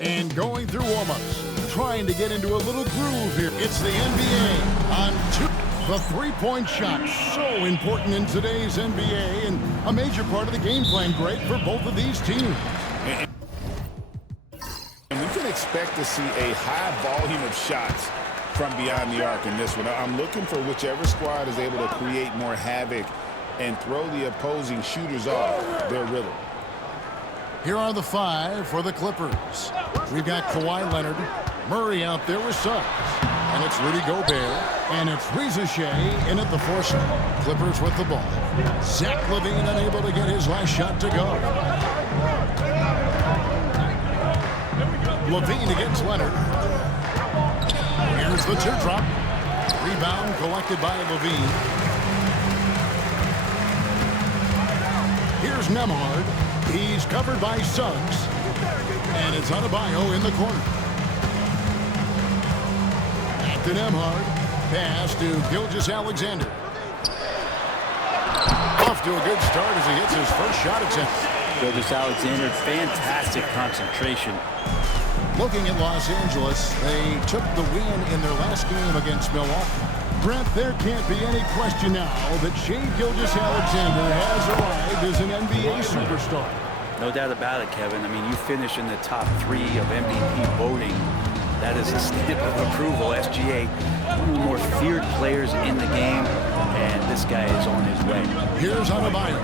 And going through warm-ups, trying to get into a little groove here. It's the NBA on two. The three-point shot, so important in today's NBA and a major part of the game plan, Greg, for both of these teams. And we can expect to see a high volume of shots from beyond the arc in this one. I'm looking for whichever squad is able to create more havoc and throw the opposing shooters off their rhythm. Here are the five for the Clippers. We've got Kawhi Leonard, Murray out there with Suggs, and it's Rudy Gobert, and it's Reza Shea in at the foursome. Clippers with the ball. Zach LaVine unable to get his last shot to go. LaVine against Leonard. Here's the teardrop. Rebound collected by LaVine. Here's Nembhard. He's covered by Suggs. And it's Adebayo in the corner. Back to Nembhard. Pass to Gilgeous-Alexander. Off to a good start as he hits his first shot attempt. Gilgeous-Alexander, fantastic concentration. Looking at Los Angeles, they took the win in their last game against Milwaukee. Brent, there can't be any question now that Shai Gilgeous-Alexander has arrived as an NBA superstar. No doubt about it, Kevin. I mean, you finish in the top 3 of MVP voting. That is a stamp of approval. SGA, one of the more feared players in the game, and this guy is on his way. Here's Adebayo.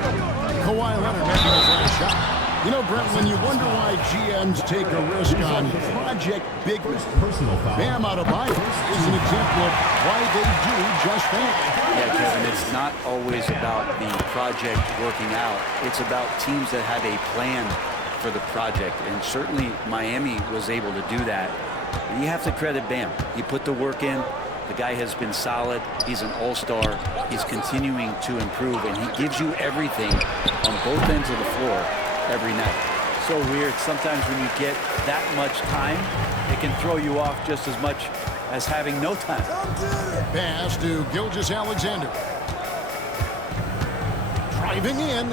Kawhi Leonard making his last shot. You know, Brent, when you wonder why GMs take a risk on Project Big Bam Adebayo is an example of why they do just that. Yeah, Kevin, it's not always about the project working out. It's about teams that have a plan for the project, and certainly Miami was able to do that. You have to credit Bam. He put the work in. The guy has been solid. He's an all-star. He's continuing to improve, and he gives you everything on both ends of the floor every night. So weird. Sometimes when you get that much time, it can throw you off just as much as having no time. Pass to Gilgeous-Alexander. Driving in.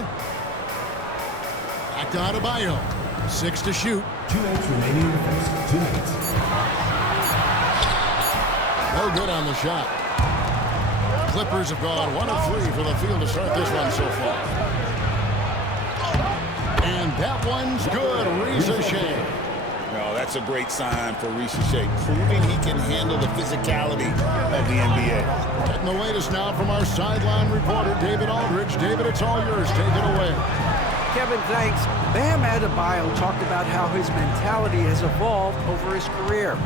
Back to Adebayo. 6 to shoot. 2 minutes remaining in the first. 2 minutes. No good on the shot. Clippers have gone 1 of 3 for the field to start this one so far. And that one's good. Reza Shea. Well, that's a great sign for Reza Shea, proving he can handle the physicality of the NBA. Getting the latest now from our sideline reporter, David Aldridge. David, it's all yours. Take it away. Kevin, thanks. Bam Adebayo talked about how his mentality has evolved over his career.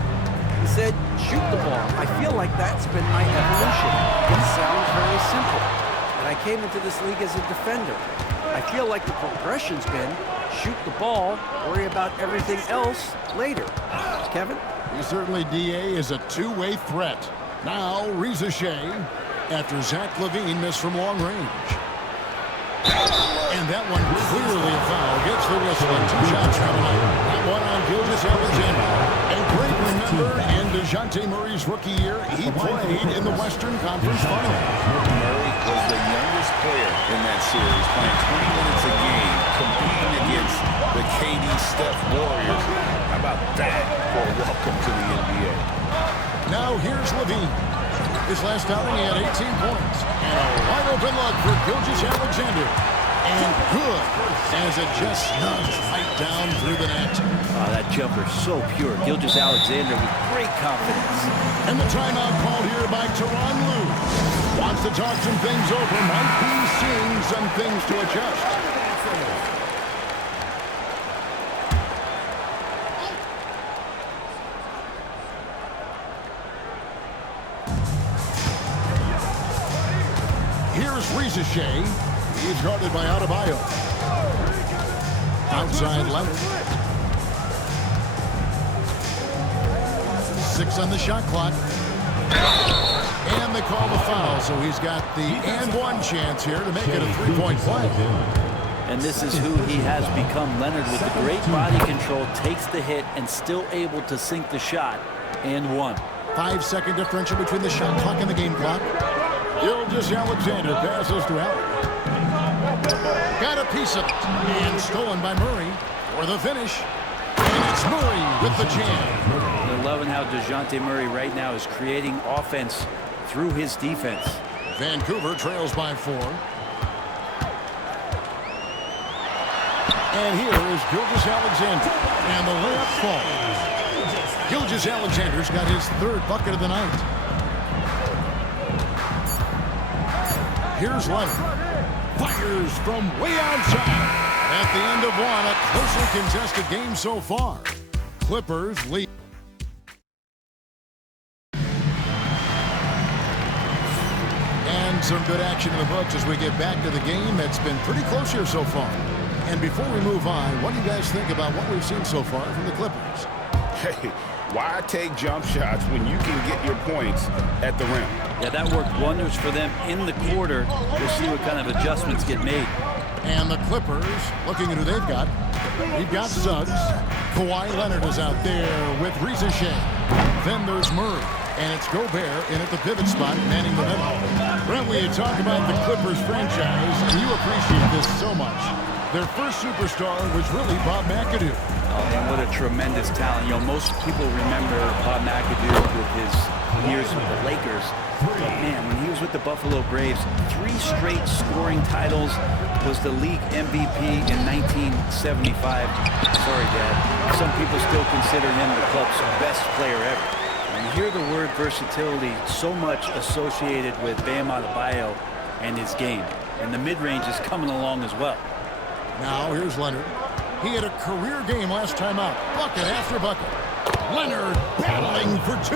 He said, shoot the ball. I feel like that's been my evolution. It sounds very simple. And I came into this league as a defender. I feel like the progression's been shoot the ball, worry about everything else later. Kevin? Certainly, DA is a two-way threat. Now, Reza Shea, after Zach LaVine missed from long range. And that one clearly a foul. Gets the whistle and 2 shots coming up. That one on Gilgeous-Alexander. A great remember in DeJounte Murray's rookie year, he played in the Western Conference Final. Murray was the youngest player in that series, playing 20 minutes a game, competing against the KD Steph Warriors. How about that for a welcome to the NBA? Now here's LaVine. His last outing, he had 18 points. And a wide open look for Gilgeous-Alexander. And good, as it just snugs right down through the net. Oh, that jumper so pure. Gilgeous-Alexander with great confidence. And the timeout called here by Tyronn Lue. Wants to talk some things over. Might be seeing some things to adjust. Here's Reza Shea. He's guarded by Adebayo. Outside Leonard. 6 on the shot clock. And they call the foul, so he's got the and one chance here to make it a 3-point play. And this is who he has become. Leonard with the great body control, takes the hit and still able to sink the shot. And 1. 5-second differential between the shot clock and the game clock. Gilgeous-Alexander passes to Allen. Got a piece of it. And stolen by Murray for the finish. And it's It's Murray with the jam. They're loving how DeJounte Murray right now is creating offense through his defense. Vancouver trails by 4. And here is Gilgeous-Alexander. And the layup falls. Gilgeous-Alexander's got his 3rd bucket of the night. Here's Leonard. Fires from way outside. At the end of one, a closely contested game so far. Clippers lead. And some good action in the books as we get back to the game that's been pretty close here so far. And before we move on, what do you guys think about what we've seen so far from the Clippers? Hey, why take jump shots when you can get your points at the rim? Yeah, that worked wonders for them in the quarter. We'll see what kind of adjustments get made. And the Clippers, looking at who they've got. We've got Suggs. Kawhi Leonard is out there with Rizachet. Then there's Murray. And it's Gobert in at the pivot spot, manning the middle. Brent, we talk about the Clippers franchise, and you appreciate this so much. Their first superstar was really Bob McAdoo. Oh, and what a tremendous talent. You know, most people remember Bob McAdoo with his years with the Lakers. But man, when he was with the Buffalo Braves, 3 straight scoring titles, was the league MVP in 1975. Sorry, Dad. Some people still consider him the club's best player ever. And you hear the word versatility so much associated with Bam Adebayo and his game. And the mid-range is coming along as well. Now here's Leonard. He had a career game last time out. Bucket after bucket. Leonard battling for 2.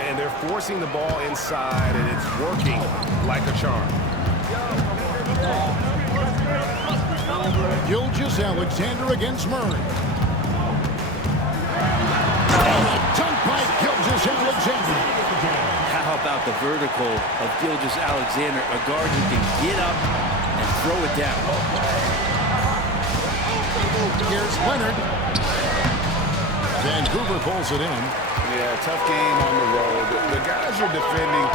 And they're forcing the ball inside, and it's working like a charm. Gilgeous-Alexander against Murray. And a dunk by Gilgeous-Alexander. How about the vertical of Gilgeous-Alexander, a guard who can get up and throw it down. Here's Leonard. Vancouver pulls it in. Yeah, tough game on the road. The guys are defending,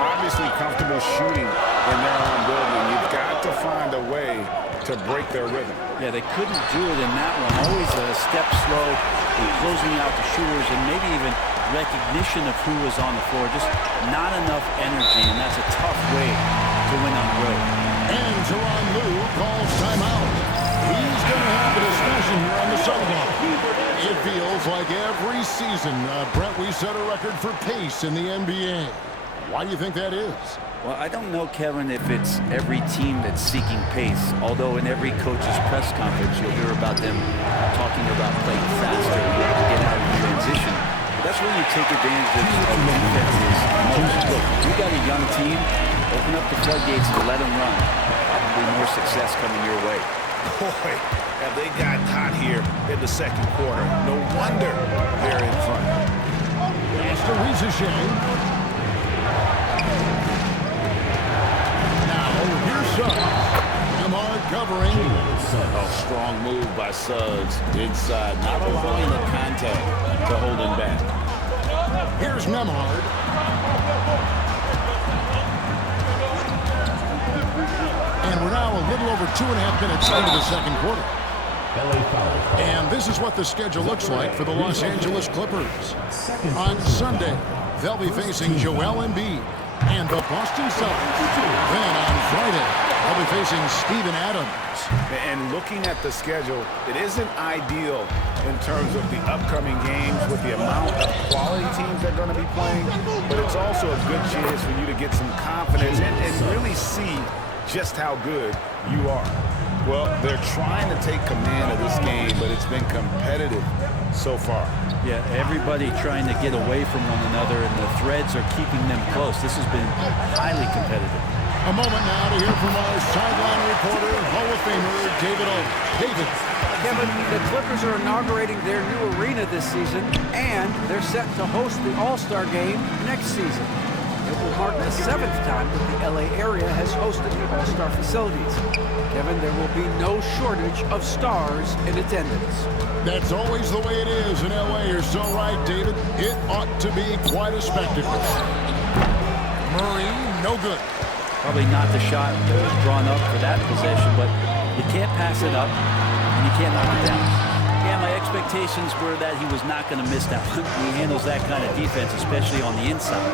obviously comfortable shooting in their own building. You've got to find a way to break their rhythm. Yeah, they couldn't do it in that one. Always a step slow in closing out the shooters and maybe even recognition of who was on the floor. Just not enough energy, and that's a tough way to win on the road. And Tyronn Lue calls timeout. He's going to have a discussion here on the sideline. It feels like every season, Brent, we set a record for pace in the NBA. Why do you think that is? Well, I don't know, Kevin, if it's every team that's seeking pace, although in every coach's press conference you'll hear about them talking about playing faster to get out of transition. But that's where you take advantage of defenses most. Look, you got a young team, open up the floodgates and let them run. Probably more success coming your way. Boy, have they gotten hot here in the second quarter. No wonder they're in front. Pass to Rizachet. Now, here's Suggs. Lamar covering. Oh, strong move by Suggs inside, not allowing the contact to hold him back. Here's Nemhard. And we're now a little over 2.5 minutes into the second quarter. And this is what the schedule looks like for the Los Angeles Clippers. On Sunday, they'll be facing Joel Embiid and the Boston Celtics. Then on Friday, they'll be facing Steven Adams. And looking at the schedule, it isn't ideal in terms of the upcoming games with the amount of quality teams that are going to be playing, but it's also a good chance for you to get some confidence and really see just how good you are. Well, they're trying to take command of this game, but it's been competitive so far. Yeah, everybody trying to get away from one another, and the threads are keeping them close. This has been highly competitive. A moment now to hear from our sideline reporter, Hall of Famer David O. David. Kevin, the Clippers are inaugurating their new arena this season, and they're set to host the All-Star Game next season. It will mark the 7th time that the LA area has hosted the All-Star facilities. Kevin, there will be no shortage of stars in attendance. That's always the way it is in LA. You're so right, David. It ought to be quite a spectacle. Murray, no good. Probably not the shot that was drawn up for that possession, but you can't pass it up and you can't knock it down. Yeah, my expectations were that he was not going to miss that one. He handles that kind of defense, especially on the inside.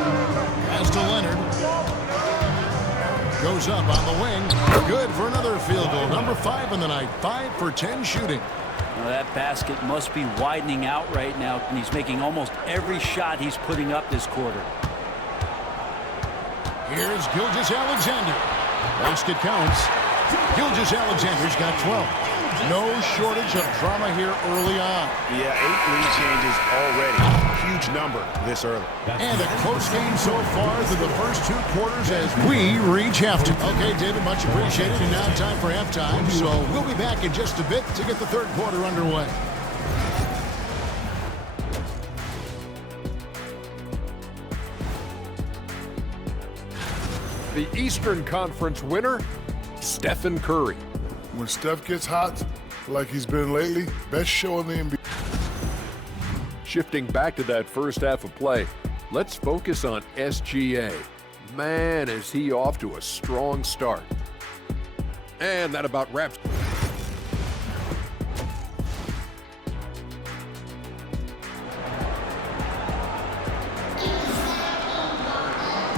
Pass to Leonard. Goes up on the wing. Good for another field goal. Number 5 in the night. 5 for 10 shooting. Now that basket must be widening out right now, and he's making almost every shot he's putting up this quarter. Here's Gilgeous-Alexander. Basket counts. Gilgeous-Alexander's got 12. No shortage of drama here early on. Yeah, 8 lead changes already. Huge number this early. And a close game so far through the first 2 quarters as we reach halftime. Okay, David, much appreciated. And now time for halftime. So we'll be back in just a bit to get the third quarter underway. The Eastern Conference winner, Stephen Curry. When Steph gets hot, like he's been lately, best show in the NBA. Shifting back to that first half of play, let's focus on SGA. Man, is he off to a strong start. And that about wraps.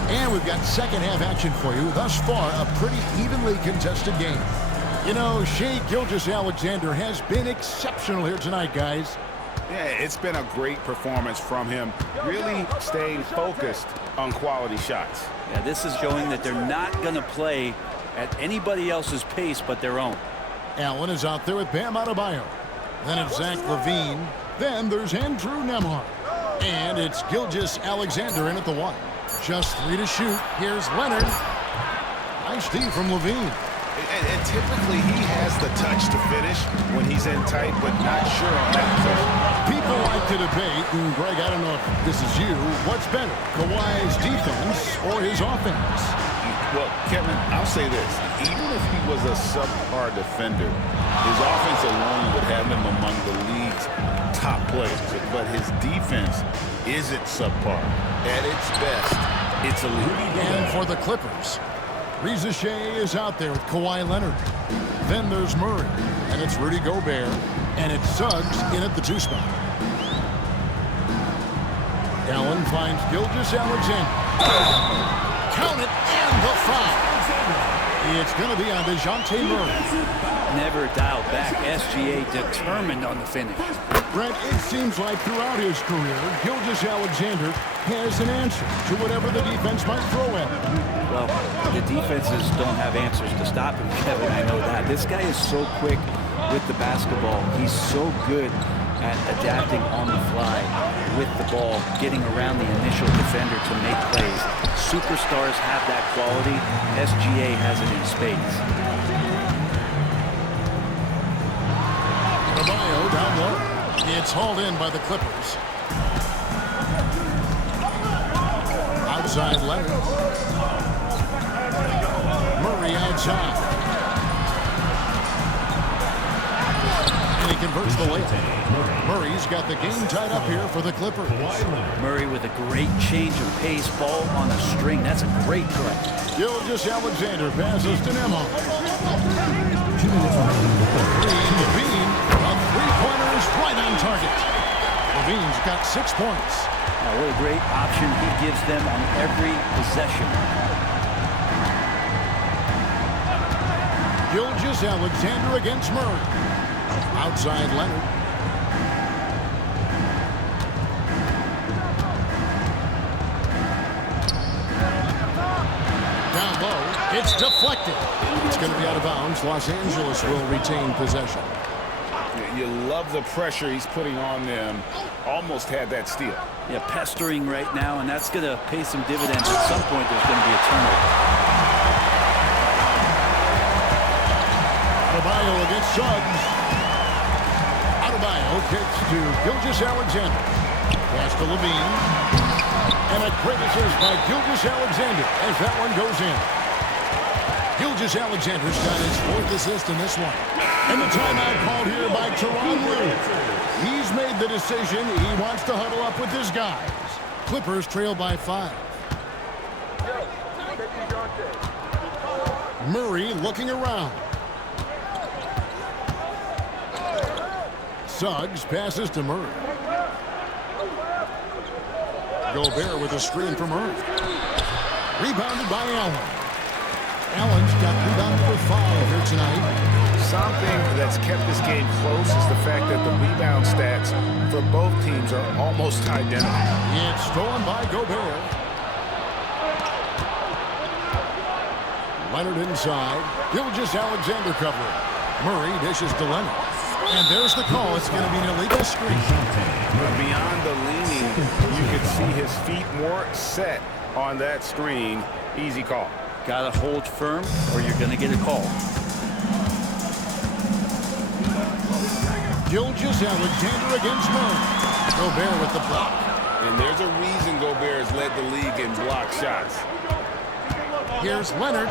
And we've got second half action for you. Thus far, a pretty evenly contested game. You know, Shai Gilgeous-Alexander has been exceptional here tonight, guys. Yeah, it's been a great performance from him, really staying focused on quality shots. Yeah, this is showing that they're not going to play at anybody else's pace but their own. Allen is out there with Bam Adebayo. Then it's Zach LaVine. Then there's Andrew Nembhard. And it's Gilgeous-Alexander in at the 1. Just 3 to shoot. Here's Leonard. Nice D from LaVine. And typically he has the touch to finish when he's in tight, but not sure on that possession. People like to debate, and Greg, I don't know if this is you, what's better, Kawhi's defense or his offense? Well, Kevin, I'll say this. Even if he was a subpar defender, his offense alone would have him among the league's top players. But his defense isn't subpar. At its best, it's elite. And for the Clippers, Reza Shea is out there with Kawhi Leonard. Then there's Murray, and it's Rudy Gobert, and it's Suggs in at the 2 spot. Allen finds Gilgeous-Alexander. Count it, and the foul. It's going to be on DeJounte Murray. Never dialed back. SGA determined on the finish. Brent, it seems like throughout his career, Gilgeous-Alexander has an answer to whatever the defense might throw at him. Well, the defenses don't have answers to stop him, Kevin. I know that. This guy is so quick with the basketball. He's so good at adapting on the fly with the ball, getting around the initial defender to make plays. Superstars have that quality. SGA has it in spades. Adebayo down low. It's hauled in by the Clippers. Outside Leonard. Murray outside. And he converts the layup. Murray's got the game tied up here for the Clippers. Murray with a great change of pace, ball on a string. That's a great play. Gilgeous-Alexander passes to Nembhard. LaVine, a three-pointer is right on target. LaVine's got 6 points. Now, what a great option he gives them on every possession. Gilgeous-Alexander against Murray. Outside Leonard. Down low. It's deflected. It's going to be out of bounds. Los Angeles will retain possession. You love the pressure he's putting on them. Almost had that steal. Yeah, pestering right now, and that's going to pay some dividends. At some point, there's going to be a turnover. Adebayo against Suggs. Adebayo kicks to Gilgeous-Alexander. Pass to LaVine. And a great assist by Gilgeous-Alexander as that one goes in. Gilgeous-Alexander's got his 4th assist in this one. And the timeout called here by Tyronn Lue. He's made the decision. He wants to huddle up with his guys. Clippers trail by 5. Murray looking around. Suggs passes to Murray. Gobert with a screen from Murray. Rebounded by Allen. Allen's got rebound number 5 here tonight. Something that's kept this game close is the fact that the rebound stats for both teams are almost identical. It's stolen by Gobert. Leonard inside. Gilgeous-Alexander covering. Murray dishes to Leonard. And there's the call. It's going to be an illegal screen. Beyond the leaning, you can see his feet more set on that screen. Easy call. Got to hold firm or you're going to get a call. Gilgeous-Alexander against Murray. Gobert with the block. And there's a reason Gobert has led the league in block shots. Here's Leonard.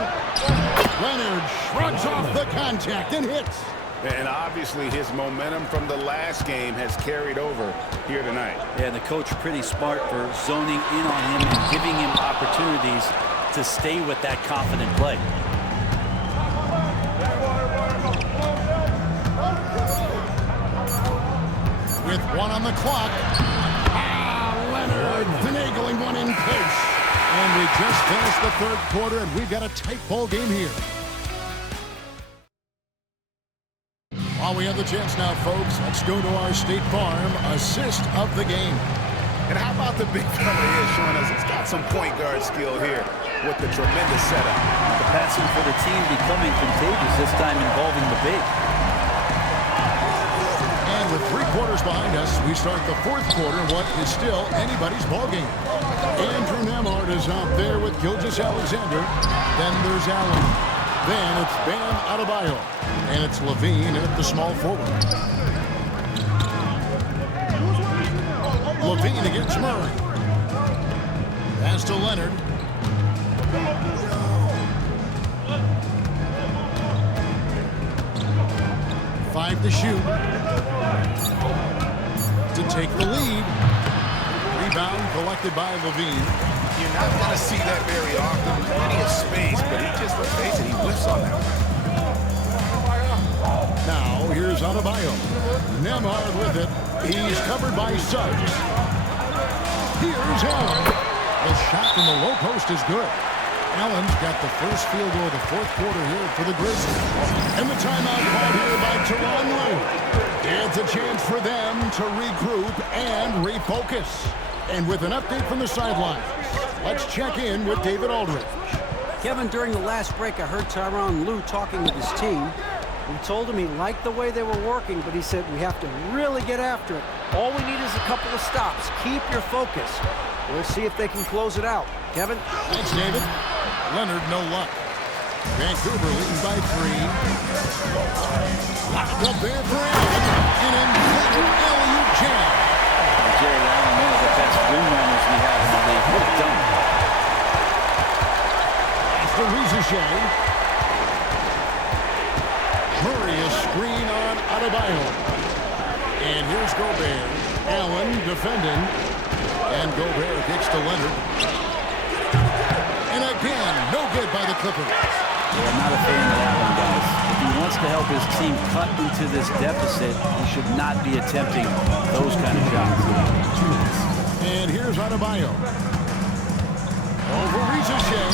Leonard shrugs off the contact and hits. And obviously his momentum from the last game has carried over here tonight. Yeah, and the coach pretty smart for zoning in on him and giving him opportunities to stay with that confident play. With 1 on the clock. Leonard finagling one in close. And we just finished the 3rd quarter, and we've got a tight ball game here. While we have the chance now, folks, let's go to our State Farm assist of the game. And how about the big fella here showing us he's got some point guard skill here with the tremendous setup. The passing for the team becoming contagious, this time involving the big. And with 3 quarters behind us, we start the 4th quarter, what is still anybody's ball game. Andrew Nemhard is out there with Gilgeous-Alexander. Then there's Allen. Then it's Bam Adebayo. And it's Levine at the small forward. Levine against Murray. Pass to Leonard. Five to shoot. To take the lead. Rebound collected by Levine. You're not going to see that very often. Plenty of space, but he just, let's face it, he whiffs on that one. Now, here's Adebayo. Nemhard with it. He's covered by Suggs. Here's Allen. The shot from the low post is good. Allen's got the first field goal of the 4th quarter here for the Grizzlies. And the timeout called here by Tyronn Lue. It's a chance for them to regroup and refocus. And with an update from the sidelines, let's check in with David Aldridge. Kevin, during the last break, I heard Tyronn Lue talking with his team. We told him he liked the way they were working, but he said we have to really get after it. All we need is a couple of stops. Keep your focus. We'll see if they can close it out. Kevin? Thanks, David. Leonard, no luck. Vancouver leading by 3. Locked up there for Allen. An important alley-oop jam. Jared Allen, one of the best rim runners we have in the league. What a dunk. After Rizichet. Murray a screen on Adebayo. And here's Gobert. Allen defending. And Gobert kicks to Leonard. And again, no good by the Clippers. Yeah, I'm not a fan of that one, guys. If he wants to help his team cut into this deficit, he should not be attempting those kind of shots. And here's Adebayo. Over Rizichet.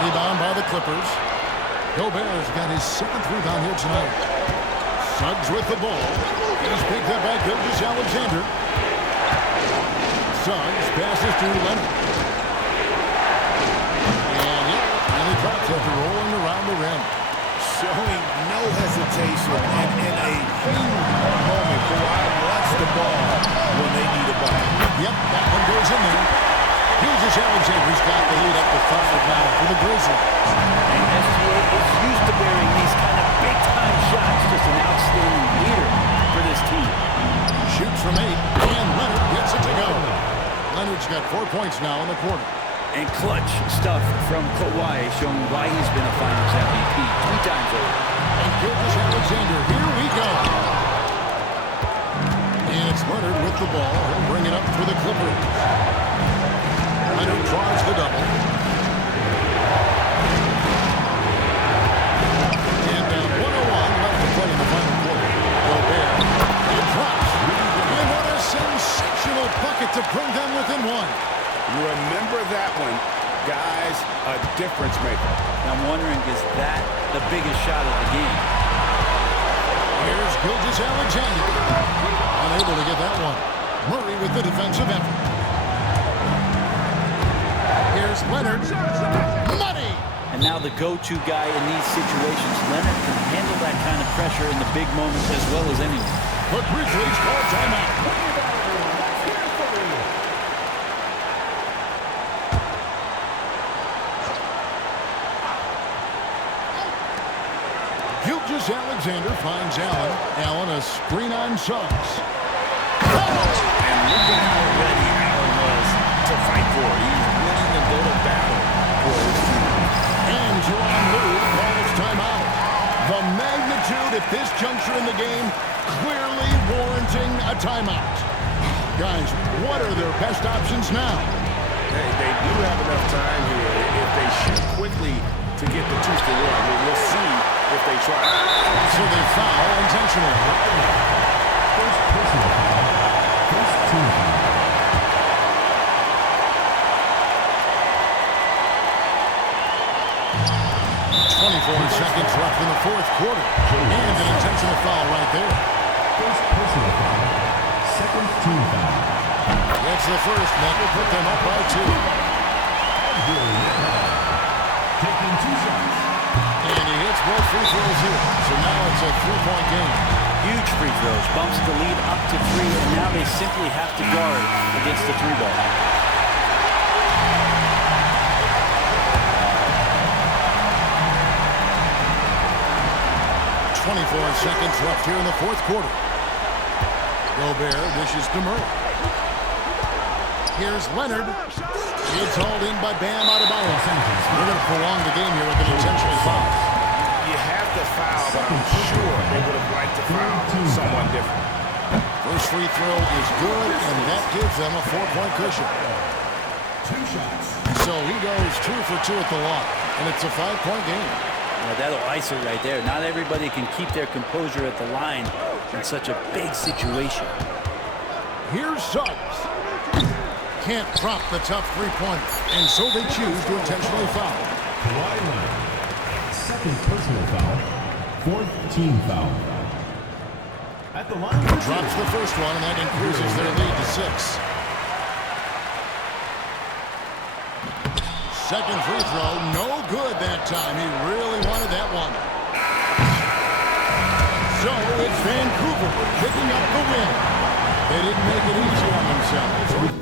Rebound by the Clippers. Gobert's got his 2nd rebound here tonight. Suggs with the ball. He's picked up by Gilgeous-Alexander. Suggs passes to Leonard. And really drops after rolling around the rim. Showing no hesitation and in a huge moment. Kawhi wants the ball when they need a ball. Yep, that one goes in there. Gilgeous-Alexander's got the lead up to 5 now for the Grizzlies. And SGA is used to bearing these kind of big-time shots. Just an outstanding leader for this team. Shoots from 8, and Leonard gets it to go. Leonard's got 4 points now in the quarter. And clutch stuff from Kawhi, showing why he's been a Finals MVP 3 times over. And Gilgeous-Alexander, here we go. And it's Leonard with the ball. He'll bring it up for the Clippers. Leonard draws the double. And 101 left to play in the final quarter. Gobert and 1. Remember that one. Guys, a difference maker. I'm wondering, is that the biggest shot of the game? Here's Gilgeous Alexander. Unable to get that one. Murray with the defensive effort. Here's Leonard. Money! And now the go-to guy in these situations. Leonard can handle that kind of pressure in the big moments as well as anyone. The Grizzlies call timeout. Gilgeous Alexander finds Allen. Allen a screen on Suggs. And look at how ready Allen was to fight for it. He's willing to go to battle for his team. And Jerron Lou calls timeout. The magnitude at this juncture in the game clearly warranting a timeout. Guys, what are their best options now? They do have enough time here. If they shoot quickly to get the 2-1, we'll see if they try. So they foul intentionally. First personal foul. First team foul. 24 seconds left in the fourth quarter. And an intentional foul right there. First personal foul. Second team foul. That's the first, and that will put them up by 2. Taking 2 shots. And he hits both free throws here. So now it's a 3-point game. Huge free throws. Bumps the lead up to 3, and now they simply have to guard against the 3-ball. 24 seconds left here in the fourth quarter. Gobert dishes to Murray. Here's Leonard. It's hauled in by Bam Adebayo. We're going to prolong the game here with an intentional foul. You have to foul, but I'm sure they would have liked to foul someone different. First free throw is good, and that gives them a 4-point cushion. 2 shots. So he goes 2 for 2 at the line, and it's a 5-point game. Well, that'll ice it right there. Not everybody can keep their composure at the line in such a big situation. Here's Suggs. Can't drop the tough three-pointer, and so they choose to intentionally foul. Kawhi Leonard. Second personal foul. Fourth team foul. At the line. Drops the first one, and that increases their lead to 6. Second free throw, no good that time. He really wanted that one. So it's Vancouver picking up the win. They didn't make it easy on themselves.